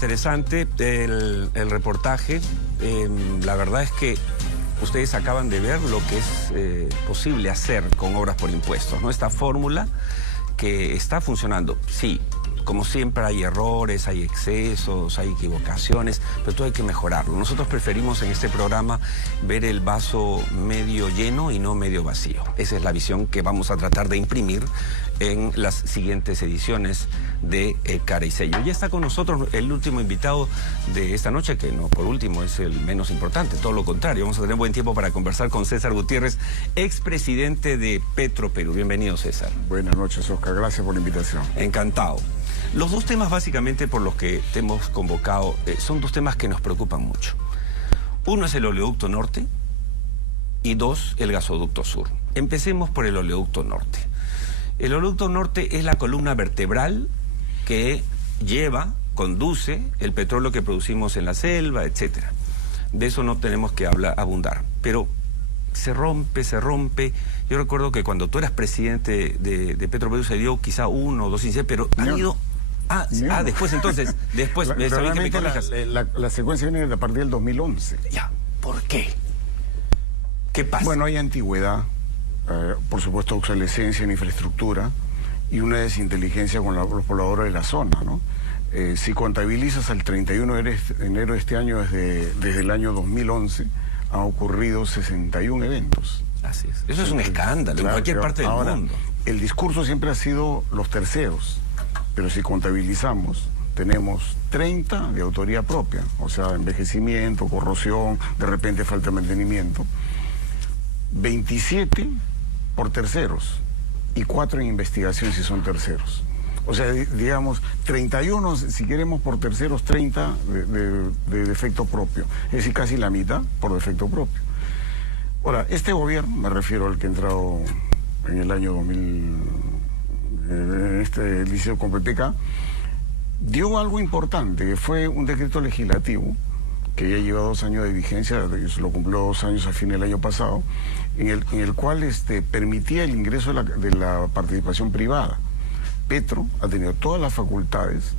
interesante el reportaje. La verdad es que ustedes acaban de ver lo que es posible hacer con obras por impuestos, ¿no? Esta fórmula que está funcionando, sí. Como siempre hay errores, hay excesos, hay equivocaciones, pero todo hay que mejorarlo. Nosotros preferimos en este programa ver el vaso medio lleno y no medio vacío. Esa es la visión que vamos a tratar de imprimir en las siguientes ediciones de Cara y Sello. Ya está con nosotros el último invitado de esta noche, que no por último es el menos importante, todo lo contrario. Vamos a tener buen tiempo para conversar con César Gutiérrez, expresidente de Petroperú. Bienvenido, César. Buenas noches, Oscar. Gracias por la invitación. Encantado. Los dos temas básicamente por los que te hemos convocado son dos temas que nos preocupan mucho. Uno es el oleoducto norte y dos, el gasoducto sur. Empecemos por el oleoducto norte. El oleoducto norte es la columna vertebral que conduce el petróleo que producimos en la selva, etc. De eso no tenemos que abundar. Pero se rompe. Yo recuerdo que cuando tú eras presidente de Petroperú se dio quizá 1 o 2 incidentes, pero han ido... después entonces, la secuencia viene a partir del 2011. Ya, ¿por qué? ¿Qué pasa? Bueno, hay antigüedad, por supuesto obsolescencia en infraestructura y una desinteligencia con los pobladores de la zona, ¿no? Si contabilizas al 31 de enero de este año, desde el año 2011, han ocurrido 61 eventos. Así es. Eso es un escándalo, claro, en cualquier parte del mundo. El discurso siempre ha sido los terceros, pero si contabilizamos, tenemos 30 de autoría propia, o sea, envejecimiento, corrosión, de repente falta de mantenimiento, 27 por terceros y 4 en investigación si son terceros. O sea, digamos, 31, si queremos, por terceros, 30 de defecto propio. Es decir, casi la mitad por defecto propio. Ahora, este gobierno, me refiero al que ha entrado en el año 2000, en este liceo con PPK, dio algo importante, que fue un decreto legislativo, que ya lleva 2 años de vigencia, se lo cumplió 2 años a fin del año pasado, en el cual permitía el ingreso de la participación privada. Petro ha tenido todas las facultades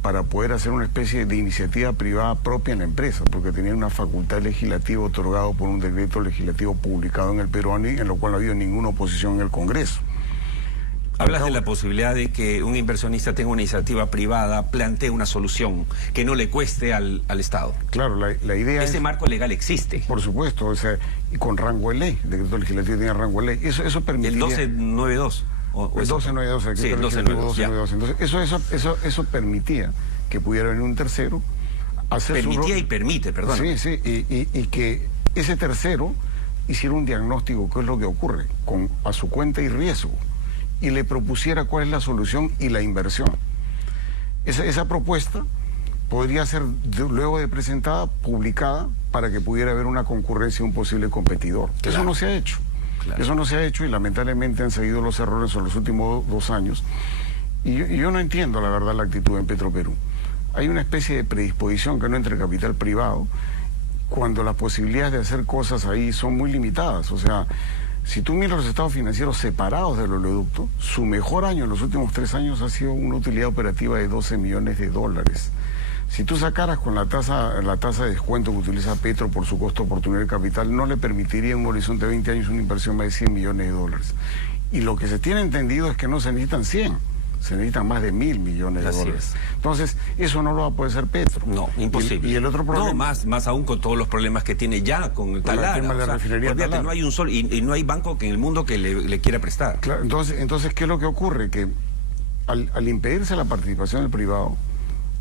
para poder hacer una especie de iniciativa privada propia en la empresa, porque tenía una facultad legislativa otorgada por un decreto legislativo publicado en el Perú, en lo cual no ha habido ninguna oposición en el Congreso. Hablas de la posibilidad de que un inversionista tenga una iniciativa privada, plantee una solución que no le cueste al Estado. Claro, la idea Ese marco legal existe. Por supuesto, o sea, y con rango de ley, el decreto legislativo tiene rango de ley. Eso permitiría... El 1292. El 1292, el decreto legislativo 1292. Entonces, eso permitía que pudiera venir un tercero hacer Permitía y permite, perdón. Sí, y que ese tercero hiciera un diagnóstico, qué es lo que ocurre, a su cuenta y riesgo, y le propusiera cuál es la solución y la inversión. Esa propuesta podría ser, luego de presentada, publicada, para que pudiera haber una concurrencia y un posible competidor. Claro. Eso no se ha hecho. Claro. Eso no se ha hecho y lamentablemente han seguido los errores en los últimos 2 años. Y yo no entiendo, la verdad, la actitud en Petroperú. Hay una especie de predisposición que no entre capital privado, cuando las posibilidades de hacer cosas ahí son muy limitadas. O sea, si tú miras los estados financieros separados del oleoducto, su mejor año en los últimos 3 años ha sido una utilidad operativa de $12 millones. Si tú sacaras con la tasa de descuento que utiliza Petro por su costo oportunidad de capital, no le permitiría en un horizonte de 20 años una inversión más de $100 millones. Y lo que se tiene entendido es que no se necesitan 100, se necesitan más de $1.000 millones. Entonces, eso no lo va a poder hacer Petro. No, imposible. Y el otro problema... No, más aún con todos los problemas que tiene ya con el Talara. El tema de la refinería Talara. No hay un solo, y no hay banco en el mundo que le quiera prestar. Claro, entonces, ¿qué es lo que ocurre? Que al impedirse la participación del privado,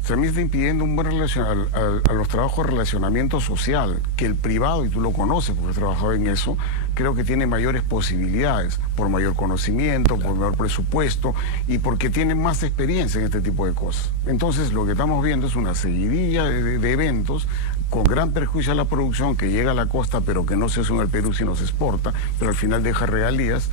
también está impidiendo un buen a los trabajos de relacionamiento social, que el privado, y tú lo conoces porque has trabajado en eso, creo que tiene mayores posibilidades, por mayor conocimiento, claro, por mayor presupuesto, y porque tiene más experiencia en este tipo de cosas. Entonces, lo que estamos viendo es una seguidilla de eventos con gran perjuicio a la producción, que llega a la costa, pero que no se hace en el Perú, sino se exporta, pero al final deja regalías,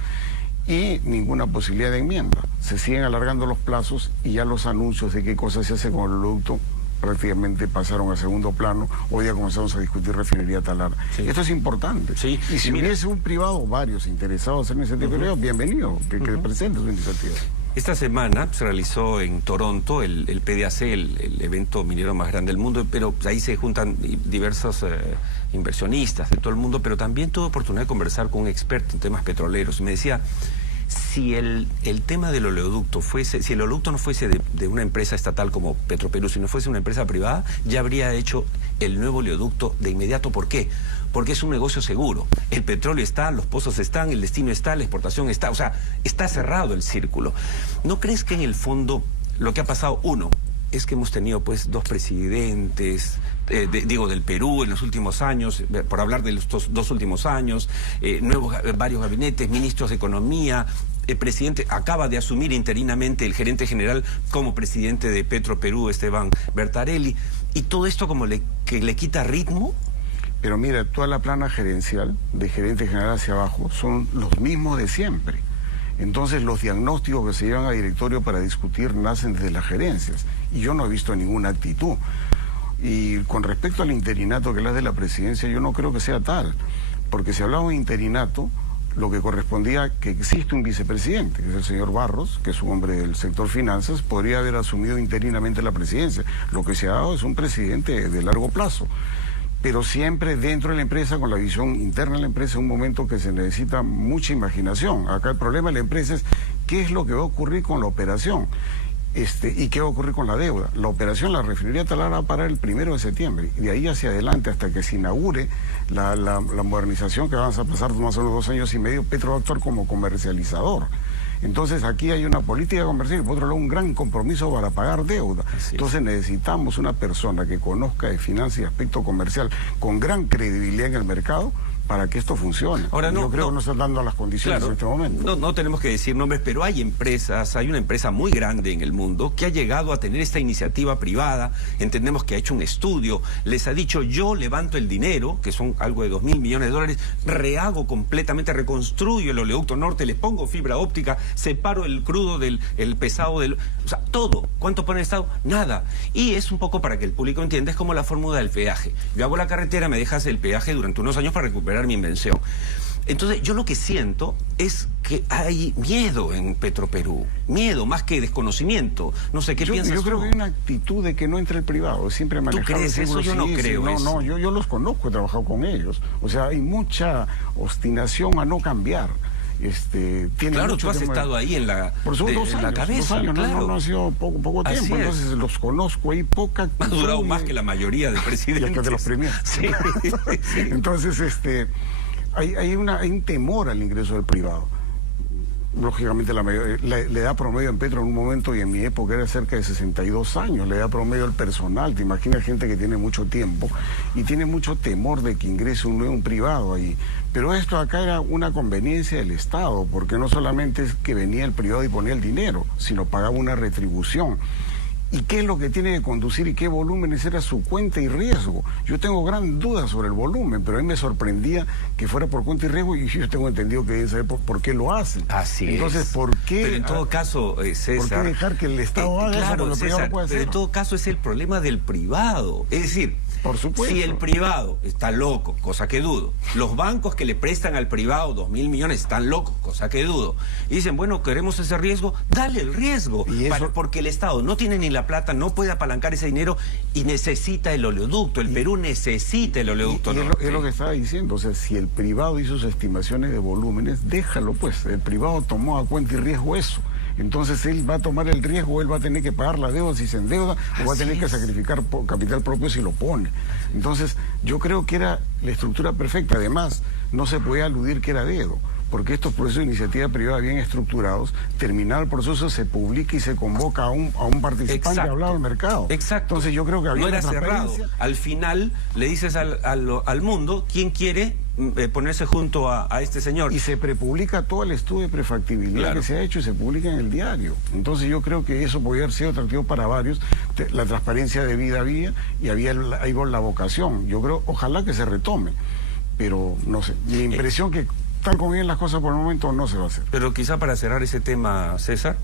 y ninguna posibilidad de enmienda. Se siguen alargando los plazos y ya los anuncios de qué cosas se hace con el oleoducto prácticamente pasaron a segundo plano. Hoy ya comenzamos a discutir refinería Talara. Sí. Esto es importante. Sí. Y si hubiese un privado, varios interesados en ese tipo de bienvenido, que presente su iniciativa. Esta semana se realizó en Toronto el PDAC, el evento minero más grande del mundo, pero ahí se juntan diversos inversionistas de todo el mundo, pero también tuve oportunidad de conversar con un experto en temas petroleros y me decía, si el tema del oleoducto fuese, si el oleoducto no fuese de una empresa estatal como Petroperú, si no fuese una empresa privada, ya habría hecho el nuevo oleoducto de inmediato. ¿Por qué? Porque es un negocio seguro. El petróleo está, los pozos están, el destino está, la exportación está, o sea, está cerrado el círculo. ¿No crees que en el fondo lo que ha pasado, uno, es que hemos tenido pues dos presidentes, del Perú en los últimos años, por hablar de los dos últimos años, varios gabinetes, ministros de Economía, el presidente acaba de asumir interinamente el gerente general como presidente de Petroperú, Esteban Bertarelli, y todo esto como que le quita ritmo? Pero mira, toda la plana gerencial, de gerente general hacia abajo, son los mismos de siempre. Entonces los diagnósticos que se llevan a directorio para discutir nacen desde las gerencias. Y yo no he visto ninguna actitud. Y con respecto al interinato que es de la presidencia, yo no creo que sea tal. Porque si hablamos de interinato, lo que correspondía que existe un vicepresidente, que es el señor Barros, que es un hombre del sector finanzas, podría haber asumido interinamente la presidencia. Lo que se ha dado es un presidente de largo plazo, pero siempre dentro de la empresa, con la visión interna de la empresa, un momento que se necesita mucha imaginación. Acá el problema de la empresa es qué es lo que va a ocurrir con la operación y qué va a ocurrir con la deuda. La operación, la refinería Talara va a parar el 1 de septiembre, y de ahí hacia adelante, hasta que se inaugure la modernización, que van a pasar más o menos 2 años y medio, Petro va a actuar como comercializador. Entonces aquí hay una política comercial y por otro lado un gran compromiso para pagar deuda. Entonces necesitamos una persona que conozca de finanzas y aspecto comercial con gran credibilidad en el mercado para que esto funcione. Ahora, yo creo que no están dando las condiciones en este momento. No tenemos que decir nombres, pero hay empresas, hay una empresa muy grande en el mundo que ha llegado a tener esta iniciativa privada, entendemos que ha hecho un estudio, les ha dicho, yo levanto el dinero, que son algo de 2.000 millones de dólares, rehago completamente, reconstruyo el oleoducto norte, le pongo fibra óptica, separo el crudo del pesado del... O sea, todo. ¿Cuánto pone el Estado? Nada. Y es un poco, para que el público entienda, es como la fórmula del peaje. Yo hago la carretera, me dejas el peaje durante unos años para recuperar mi invención. Entonces, yo lo que siento es que hay miedo en Petroperú, miedo más que desconocimiento. No sé, ¿qué piensas yo tú? creo que hay una actitud de que no entre el privado, siempre manejado. ¿Tú crees eso? Yo no creo eso. No, yo los conozco, he trabajado con ellos. O sea, hay obstinación a no cambiar. Claro, tú has estado ahí en la, por eso, 2 años, en la cabeza. 2 años, claro. no ha sido poco tiempo, entonces los conozco, hay poca actitud. Ha durado más que la mayoría de presidentes. Y hasta de los premios. Sí. Entonces, hay un temor al ingreso del privado. Lógicamente la edad promedio en Petro en un momento y en mi época era cerca de 62 años, la edad promedio del personal. Te imaginas gente que tiene mucho tiempo y tiene mucho temor de que ingrese un privado ahí. Pero esto acá era una conveniencia del Estado, porque no solamente es que venía el privado y ponía el dinero, sino pagaba una retribución. ¿Y qué es lo que tiene que conducir y qué volúmenes era su cuenta y riesgo? Yo tengo gran duda sobre el volumen, pero a mí me sorprendía que fuera por cuenta y riesgo, y yo tengo entendido que deben saber por qué lo hacen. Así Entonces, es. ¿por qué? Pero en todo caso, César... ¿Por qué dejar que el Estado haga claro, eso cuando el privado César, puede hacer? Pero en todo caso es el problema del privado. Es decir... Por supuesto. Si el privado está loco, cosa que dudo, los bancos que le prestan al privado 2.000 millones están locos, cosa que dudo, y dicen, bueno, queremos ese riesgo, dale el riesgo, porque el Estado no tiene ni la plata, no puede apalancar ese dinero y necesita el oleoducto. El Perú necesita el oleoducto. Es lo que estaba diciendo, o sea, si el privado hizo sus estimaciones de volúmenes, déjalo pues, el privado tomó a cuenta y riesgo eso. Entonces él va a tomar el riesgo, él va a tener que pagar la deuda si se endeuda, o va a tener que sacrificar capital propio si lo pone. Entonces yo creo que era la estructura perfecta. Además, no se podía aludir que era dedo, porque estos procesos de iniciativa privada bien estructurados, terminado el proceso, se publica y se convoca a un participante hablado del mercado. Exacto. Entonces yo creo que había no una era cerrado. Al final le dices al mundo quién quiere ponerse junto a este señor. Y se prepublica todo el estudio de prefactibilidad que se ha hecho y se publica en el diario. Entonces yo creo que eso podría haber sido atractivo para varios. La transparencia de vida había y había ahí la vocación. Yo creo, ojalá que se retome. Pero no sé, mi impresión que tal como vienen las cosas por el momento no se va a hacer. Pero quizá para cerrar ese tema, César,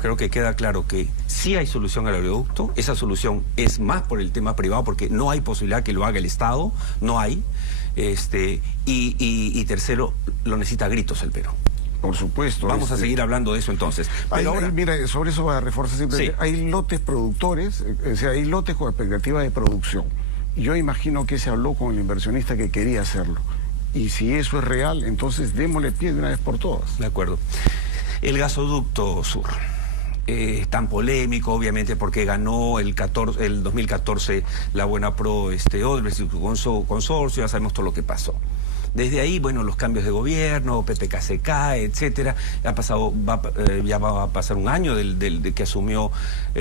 creo que queda claro que sí hay solución al oleoducto. Esa solución es más por el tema privado, porque no hay posibilidad que lo haga el Estado, no hay. Y tercero, lo necesita a gritos el Perú. Por supuesto. Vamos a seguir hablando de eso entonces. Pero ahora... Mira, sobre eso va a reforzar siempre. Sí. Hay lotes productores, o sea, hay lotes con expectativa de producción. Yo imagino que se habló con el inversionista que quería hacerlo. Y si eso es real, entonces démosle pie de una vez por todas. De acuerdo. El gasoducto sur. Tan polémico, obviamente, porque ganó el 2014 la Buenapro Odebrecht consorcio, ya sabemos todo lo que pasó. Desde ahí, bueno, los cambios de gobierno, PPK se cae, etcétera. Ya va a pasar un año de que asumió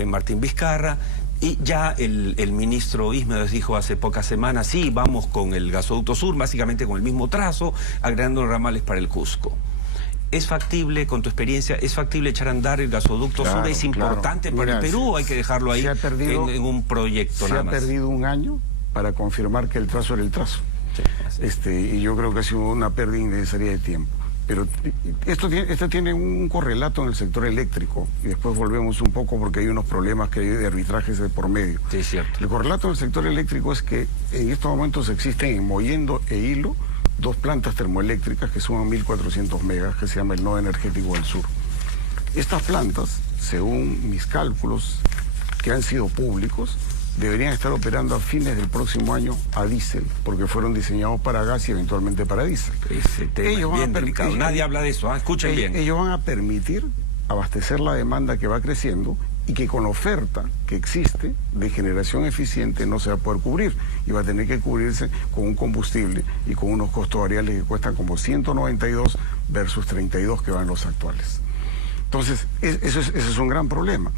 Martín Vizcarra. Y ya el ministro Ismet dijo hace pocas semanas, sí, vamos con el gasoducto sur, básicamente con el mismo trazo, agregando ramales para el Cusco. ¿Es factible, con tu experiencia, es factible echar a andar el gasoducto sur? ¿Es importante para el Perú? ¿Hay que dejarlo ahí en un proyecto nada más? Se ha perdido un año para confirmar que el trazo era el trazo. Sí, y yo creo que ha sido una pérdida innecesaria de tiempo. Pero esto tiene un correlato en el sector eléctrico, y después volvemos un poco porque hay unos problemas que hay de arbitrajes de por medio. Sí, cierto. El correlato del sector eléctrico es que en estos momentos existen en Mollendo e Hilo 2 plantas termoeléctricas que suman 1.400 megas, que se llama el Nodo Energético del Sur. Estas plantas, según mis cálculos, que han sido públicos, deberían estar operando a fines del próximo año a diésel, porque fueron diseñados para gas y eventualmente para diésel. Ese tema es bien delicado. Nadie habla de eso, escuchen bien. Ellos van a permitir abastecer la demanda que va creciendo y que con la oferta que existe de generación eficiente no se va a poder cubrir, y va a tener que cubrirse con un combustible y con unos costos variables que cuestan como 192 versus 32 que van los actuales. Entonces, eso es un gran problema.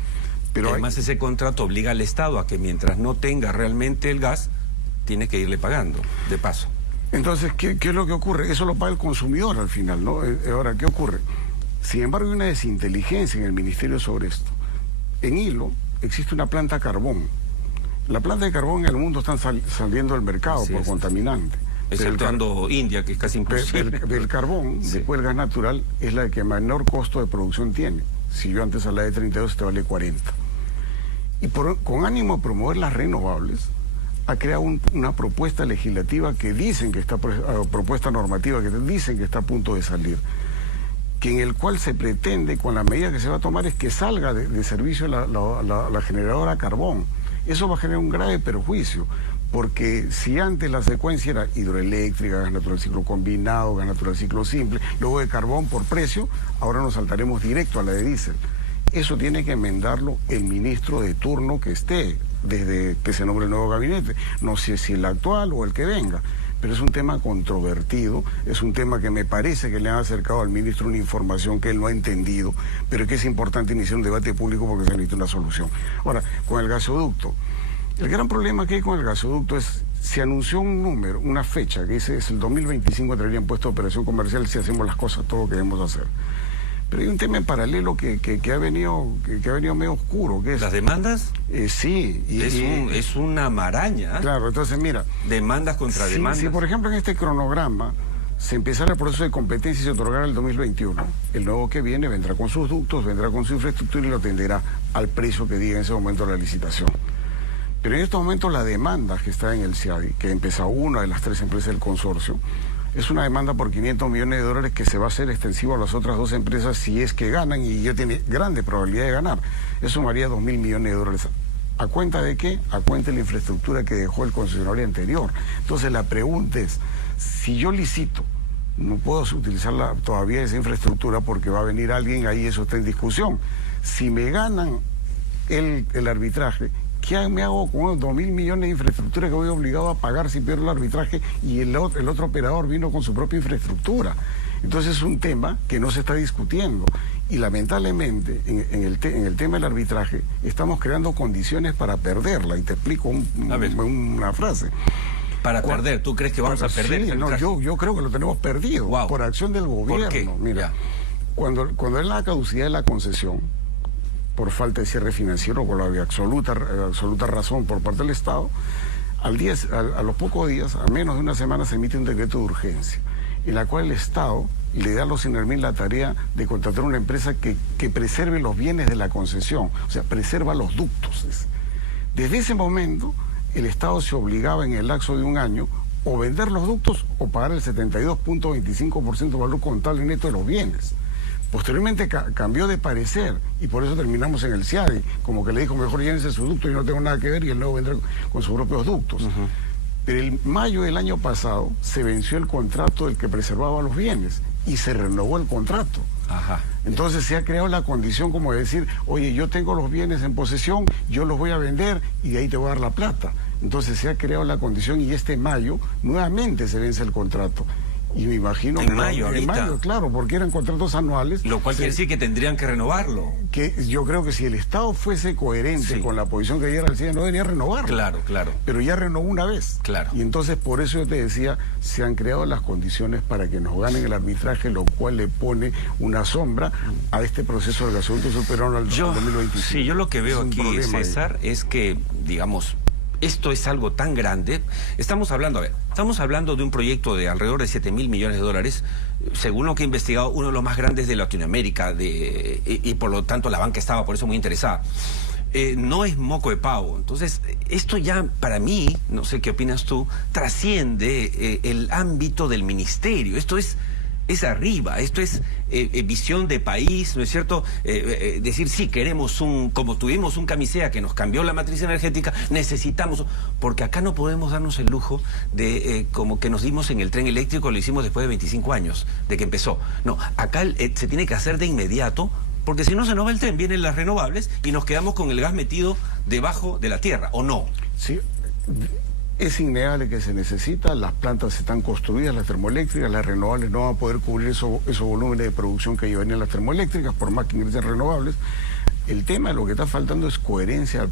Pero además ese contrato obliga al Estado a que mientras no tenga realmente el gas, tiene que irle pagando, de paso. Entonces, ¿qué es lo que ocurre? Eso lo paga el consumidor al final, ¿no? Ahora, ¿qué ocurre? Sin embargo, hay una desinteligencia en el Ministerio sobre esto. En Hilo existe una planta carbón. La planta de carbón en el mundo están saliendo del mercado por contaminante. Exceptuando India, que es casi imposible. El carbón, después el gas natural, es la que menor costo de producción tiene. Si yo antes hablaba de 32, te vale 40. Y con ánimo de promover las renovables, ha creado una propuesta legislativa que dicen que está, propuesta normativa que dicen que está a punto de salir, que en el cual se pretende, con la medida que se va a tomar, es que salga de servicio la generadora carbón. Eso va a generar un grave perjuicio, porque si antes la secuencia era hidroeléctrica, gas natural ciclo combinado, gas natural ciclo simple, luego de carbón por precio, ahora nos saltaremos directo a la de diésel. Eso tiene que enmendarlo el ministro de turno que esté, desde que se nombre el nuevo gabinete. No sé si el actual o el que venga, pero es un tema controvertido, es un tema que me parece que le han acercado al ministro una información que él no ha entendido, pero que es importante iniciar un debate público porque se necesita una solución. Ahora, con el gasoducto, el gran problema que hay con el gasoducto es, se anunció un número, una fecha, que dice es el 2025 traería impuesto de operación comercial si hacemos las cosas, todo lo que debemos hacer. Pero hay un tema en paralelo que ha venido medio oscuro, que es... ¿Las demandas? Sí. Es una maraña. Claro, entonces mira... Demandas contra demandas. Si por ejemplo en este cronograma se empezara el proceso de competencia y se otorgara el 2021, el nuevo que viene vendrá con sus ductos, vendrá con su infraestructura y lo atenderá al precio que diga en ese momento la licitación. Pero en estos momentos la demanda que está en el CIADI, que empezó una de las 3 empresas del consorcio, es una demanda por 500 millones de dólares que se va a hacer extensivo a las otras 2 empresas si es que ganan, y ya tiene grande probabilidad de ganar. Eso sumaría 2.000 millones de dólares. ¿A cuenta de qué? A cuenta de la infraestructura que dejó el concesionario anterior. Entonces la pregunta es, si yo licito, no puedo utilizar todavía esa infraestructura porque va a venir alguien, ahí eso está en discusión. Si me ganan el arbitraje, ¿qué me hago con 2.000 millones de infraestructura que voy obligado a pagar si pierdo el arbitraje y el otro operador vino con su propia infraestructura? Entonces es un tema que no se está discutiendo y lamentablemente en el tema del arbitraje estamos creando condiciones para perderla, y te explico una frase. Para perder, ¿tú crees que vamos a perder? Sí, no, yo creo que lo tenemos perdido por acción del gobierno. ¿Por qué? Mira, cuando es la caducidad de la concesión, por falta de cierre financiero, por la absoluta razón por parte del Estado, a los pocos días, a menos de una semana, se emite un decreto de urgencia, en la cual el Estado le da a los Sinermin la tarea de contratar una empresa que preserve los bienes de la concesión, o sea, preserva los ductos. Desde ese momento, el Estado se obligaba en el lapso de un año o vender los ductos o pagar el 72.25% del valor contable neto de los bienes. Posteriormente cambió de parecer y por eso terminamos en el CIADI, como que le dijo, mejor llénense su ducto, yo no tengo nada que ver y el nuevo vendrá con sus propios ductos. Pero en mayo del año pasado se venció el contrato del que preservaba los bienes y se renovó el contrato. Entonces se ha creado la condición como de decir, oye, yo tengo los bienes en posesión, yo los voy a vender y de ahí te voy a dar la plata. Entonces se ha creado la condición y este mayo nuevamente se vence el contrato. Y me imagino en mayo, claro, porque eran contratos anuales. Lo cual quiere decir que tendrían que renovarlo. Que yo creo que si el Estado fuese coherente con la posición que diera el CIE, no debería renovarlo. Claro. Pero ya renovó una vez. Claro. Y entonces por eso yo te decía, se han creado las condiciones para que nos ganen el arbitraje, lo cual le pone una sombra a este proceso del gasoducto subperuano al 2025. Sí, yo lo que veo aquí, César, es que, digamos, esto es algo tan grande. Estamos hablando de un proyecto de alrededor de 7.000 millones de dólares, según lo que he investigado, uno de los más grandes de Latinoamérica, y por lo tanto la banca estaba por eso muy interesada. No es moco de pavo. Entonces, esto ya para mí, no sé qué opinas tú, trasciende el ámbito del ministerio. Esto es arriba, esto es visión de país, ¿no es cierto? Decir, sí, queremos como tuvimos un camisea que nos cambió la matriz energética, necesitamos, porque acá no podemos darnos el lujo de, como que nos dimos en el tren eléctrico, lo hicimos después de 25 años, de que empezó. No, acá se tiene que hacer de inmediato, porque si no se nos va el tren, vienen las renovables y nos quedamos con el gas metido debajo de la tierra, ¿o no? Sí. Es innegable que se necesita, las plantas están construidas, las termoeléctricas, las renovables no van a poder cubrir esos volúmenes de producción que llevarían las termoeléctricas, por más que ingresen renovables. El tema de lo que está faltando es coherencia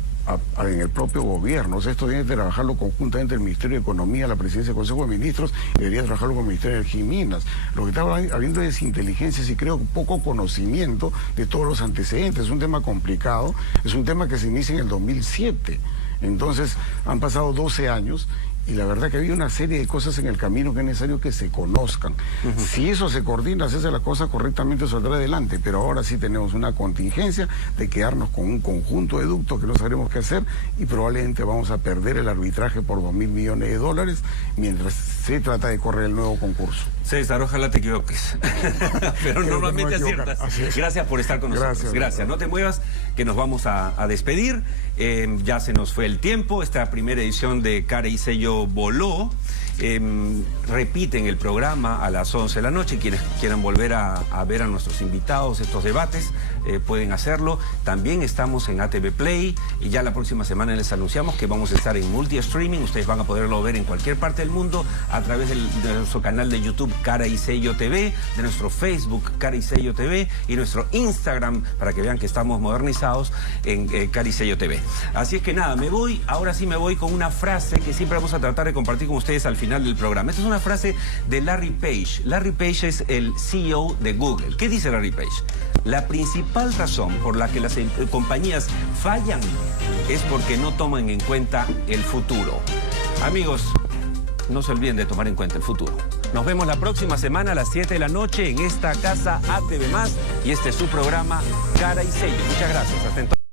en el propio gobierno. O sea, esto tiene que trabajarlo conjuntamente el Ministerio de Economía, la Presidencia del Consejo de Ministros, debería trabajarlo con el Ministerio de Energía y Minas. Lo que está habiendo es desinteligencia y creo poco conocimiento de todos los antecedentes. Es un tema complicado, es un tema que se inicia en el 2007. Entonces, han pasado 12 años y la verdad que había una serie de cosas en el camino que es necesario que se conozcan. Si eso se coordina, se hace la cosa correctamente, saldrá adelante, pero ahora sí tenemos una contingencia de quedarnos con un conjunto de ductos que no sabremos qué hacer y probablemente vamos a perder el arbitraje por 2.000 millones de dólares mientras se trata de correr el nuevo concurso. César, ojalá te equivoques, pero normalmente aciertas. Gracias por estar con nosotros. Gracias. No te muevas, que nos vamos a despedir. Ya se nos fue el tiempo. Esta primera edición de Cara y Sello voló. Repiten el programa a las 11 de la noche. Quienes quieran volver a ver a nuestros invitados, estos debates, pueden hacerlo. También estamos en ATV Play y ya la próxima semana les anunciamos que vamos a estar en multi-streaming. Ustedes van a poderlo ver en cualquier parte del mundo a través de nuestro canal de YouTube Cara y Sello TV, de nuestro Facebook Cara y Sello TV y nuestro Instagram para que vean que estamos modernizados en Cara y Sello TV. Así es que nada, ahora sí me voy con una frase que siempre vamos a tratar de compartir con ustedes al final del programa. Esta es una frase de Larry Page. Larry Page es el CEO de Google. ¿Qué dice Larry Page? La principal razón por la que las compañías fallan es porque no toman en cuenta el futuro. Amigos, no se olviden de tomar en cuenta el futuro. Nos vemos la próxima semana a las 7 de la noche en esta casa ATV+, y este es su programa Cara y Sello. Muchas gracias. Hasta entonces.